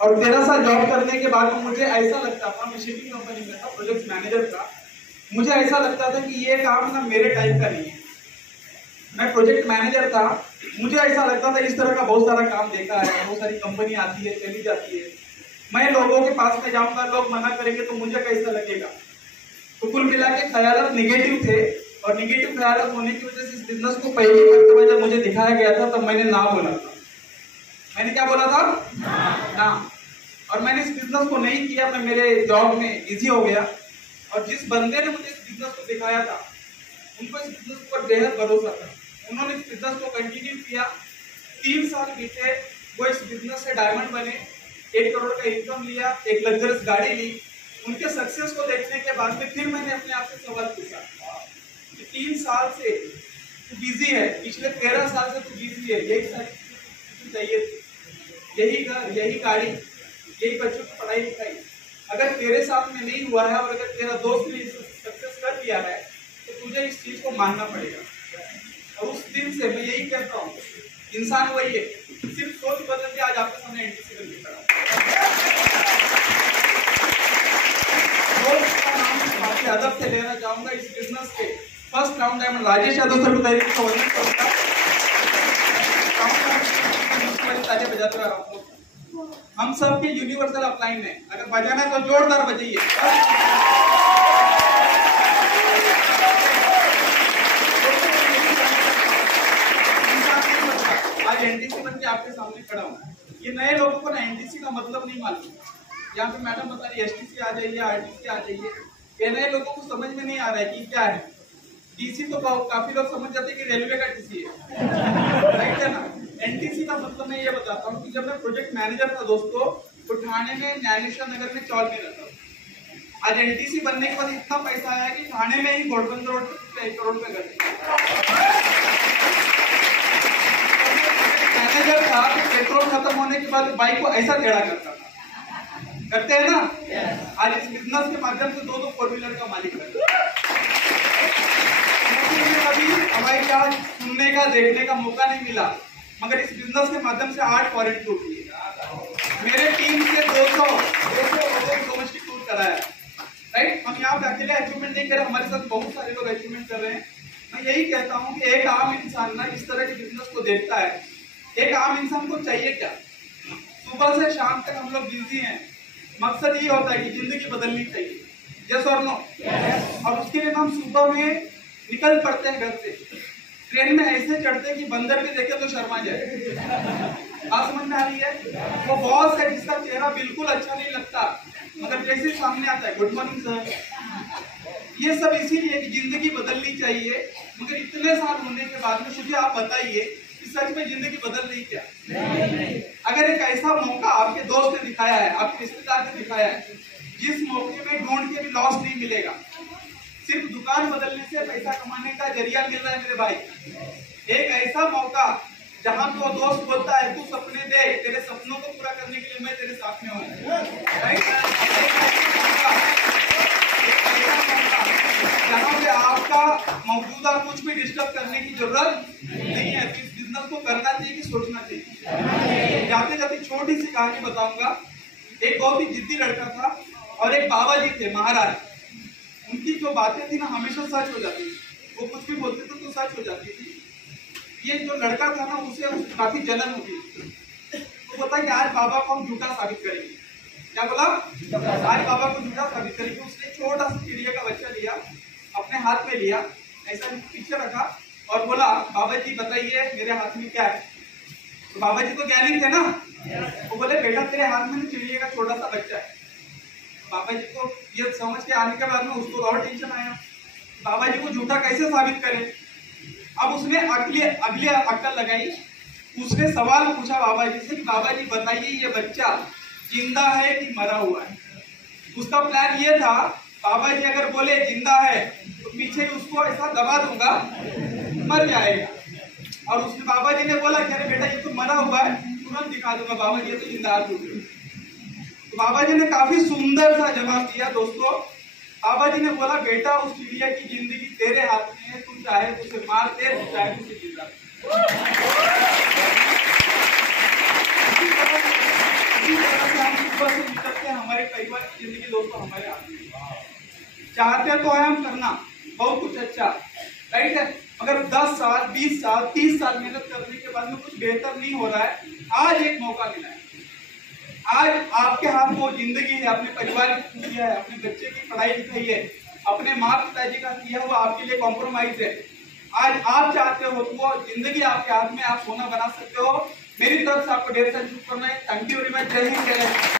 और 13 साल जॉब करने के बाद मुझे ऐसा लगता था, मैं शिपिंग कंपनी में था, प्रोजेक्ट मैनेजर था, मुझे ऐसा लगता था कि ये काम ना मेरे टाइप का नहीं है। मैं प्रोजेक्ट मैनेजर था, मुझे ऐसा लगता था इस तरह का बहुत सारा काम देखा है, बहुत सारी कंपनी आती है चली जाती है, मैं लोगों के पास में जाऊंगा, लोग मना करेंगे तो मुझे कैसा लगेगा। तो कुल मिला के ख्यालात निगेटिव थे, और निगेटिव ख्यालात होने की वजह से इस बिजनेस को पहली मर्तबा जब मुझे दिखाया गया था तब मैंने ना बोला था। मैंने क्या बोला था? ना। और मैंने इस बिजनेस को नहीं किया, मैं मेरे जॉब में बिजी हो गया। और जिस बंदे ने मुझे इस बिजनेस को दिखाया था उनको इस बिजनेस पर बेहद भरोसा था, उन्होंने इस बिजनेस को कंटिन्यू किया। 3 साल बीते, वो इस बिजनेस से डायमंड बने, 1 करोड़ का इनकम लिया, एक लग्जरियस गाड़ी ली। उनके सक्सेस को देखने के बाद में फिर मैंने अपने आप से सवाल पूछा कि 3 साल से तू बिजी है, पिछले 13 साल से तू बिजी है, यही सारी चीजें चाहिए थी, यही घर, यही गाड़ी, यही बच्चों की पढ़ाई लिखाई, अगर तेरे साथ में नहीं हुआ है और अगर तेरा दोस्त ने सक्सेस कर दिया है तो तुझे इस चीज को मानना पड़ेगा। और उस दिन से मैं यही कहता हूँ, इंसान वही है, सिर्फ सोच बदल के आज आपके सामने एंट्री कर दिया। काफी अदब से लेना चाहूंगा इस बिजनेस के first round diamond Rajesh Yadav sir को तरीके से वर्णन करूंगा। ताली बजाते हुए आप लोग, हम सब के यूनिवर्सल अपलाइन है, अगर बजाना है तो जोरदार बजाइए। आज एनटीसी बन के आपके सामने खड़ा हूँ। ये नए लोगों को ना एनटीसी का मतलब नहीं मालूम, यहाँ पे मैडम बता रही है एसटीसी आ जाइए, आरटीसी आ जाइए, ये नए लोगों को समझ में नहीं आ रहा है कि क्या है। टीसी तो काफी लोग समझ जाते हैं कि रेलवे का टीसी है, राइट है ना। एनटीसी का मतलब मैं ये बताता हूँ कि जब मैं प्रोजेक्ट मैनेजर था दोस्तों, तो ठाणे में ज्ञानेश्वर नगर में चौल में रहता था। आज एनटीसी बनने के बाद इतना पैसा आया कि ठाणे में ही घोड़बंद रोड पे 1 करोड़ पे कर मैनेजर था। पेट्रोल खत्म होने के बाद बाइक को ऐसा टेढ़ा करता था, करते हैं ना। आज इस बिजनेस के माध्यम से 2 4 व्हीलर का मालिक है। कभी हवाई जहाज सुनने का देखने का मौका नहीं मिला, मगर इस बिजनेस के माध्यम से 8 फॉरेन टूर किए, मेरे टीम से 200 डोमेस्टिक टूर कराया, राइट। हम यहाँ पे अकेले अचीवमेंट नहीं कर रहे, हमारे साथ बहुत सारे लोग अचीवमेंट कर रहे हैं। मैं यही कहता हूँ कि एक आम इंसान ना इस तरह के बिजनेस को देखता है। एक आम इंसान को चाहिए क्या? सुबह से शाम तक हम लोग बिजी हैं, मकसद ये होता है कि जिंदगी बदलनी चाहिए, यस और नो। और उसके लिए हम सुबह में निकल पड़ते हैं घर से, ट्रेन में ऐसे चढ़ते हैं कि बंदर भी देखे तो शर्मा जाए। आप समझ में आ रही है? वो बॉस है जिसका चेहरा बिल्कुल अच्छा नहीं लगता, मगर जैसे सामने आता है गुड मॉर्निंग सर। ये सब इसीलिए कि जिंदगी बदलनी चाहिए। मगर इतने साल होने के बाद में मुझे आप बताइए कि सच में जिंदगी बदल रही क्या? अगर एक ऐसा मौका आपके दोस्त ने दिखाया है, आपके रिश्तेदार ने दिखाया है, जिस मौके में ढूंढ के भी लॉस नहीं मिलेगा, सिर्फ दुकान बदलने से पैसा कमाने का जरिया मिल रहा है मेरे भाई। एक ऐसा मौका जहां तो दोस्त बोलता है तू सपने देख, तेरे सपनों को पूरा करने के लिए मैं तेरे साथ में हूँ, जहां पे आपका मौजूदा कुछ भी डिस्टर्ब करने की जरूरत नहीं है। इस बिजनेस को करना चाहिए कि सोचना चाहिए? जाते जाते छोटी सी कहानी बताऊंगा। एक बहुत ही जिद्दी लड़का था और एक बाबा जी थे महाराज। उनकी जो बातें थी ना हमेशा सच हो जाती थी, वो कुछ भी बोलते थे तो सच हो जाती थी। ये जो लड़का था ना उसे काफी जलन होती थी, तो बोलता कि आज बाबा को हम झूठा साबित करेंगे। क्या बोला? आज बाबा को झूठा साबित करेंगे। उसने छोटा सा चिड़िया का बच्चा लिया, अपने हाथ में लिया, ऐसा पीछे रखा और बोला बाबा जी बताइए मेरे हाथ में क्या है। तो बाबा जी तो ज्ञानी थे ना, वो बोले बेटा तेरे हाथ में चिड़िया का छोटा सा बच्चा है। बाबा जी को ये समझ के आने के बाद में उसको और टेंशन आया, बाबा जी को झूठा कैसे साबित करें। अब उसने अगली अक्ल लगाई, उसने सवाल पूछा बाबा जी से कि बाबा जी बताइए ये बच्चा जिंदा है कि मरा हुआ है। उसका प्लान ये था बाबा जी अगर बोले जिंदा है तो पीछे उसको ऐसा दबा दूंगा, मर जाएगा। और उसने बाबा जी ने बोला कि अरे बेटा ये तो मरा हुआ है, तुरंत दिखा दूंगा बाबा जी तो जिंदा है। तो बाबा जी ने काफी सुंदर सा जवाब दिया दोस्तों। बाबा जी ने बोला बेटा उस चिड़िया की जिंदगी तेरे हाथ में है, तुम चाहे तो उसे मार दे, तुम चाहे तो उसे जिंदा। इसी तरह से हम हमारे परिवार की जिंदगी दोस्तों हमारे हाथ में। चाहते तो है हम करना बहुत कुछ अच्छा, राइट है, मगर 10 साल 20 साल 30 साल मेहनत करने के बाद में कुछ बेहतर नहीं हो रहा है। आज एक मौका मिला है, आज आपके हाथ में वो जिंदगी है, अपने परिवार की खुशी है, अपने बच्चे की पढ़ाई लिखाई है, अपने माँ पिताजी का किया हुआ आपके लिए कॉम्प्रोमाइज है। आज आप चाहते हो तो वो जिंदगी आपके हाथ में, आप सोना बना सकते हो। मेरी तरफ से आपको ढेर सारी शुभकामनाएं। Thank you very much. जय हिंद, जय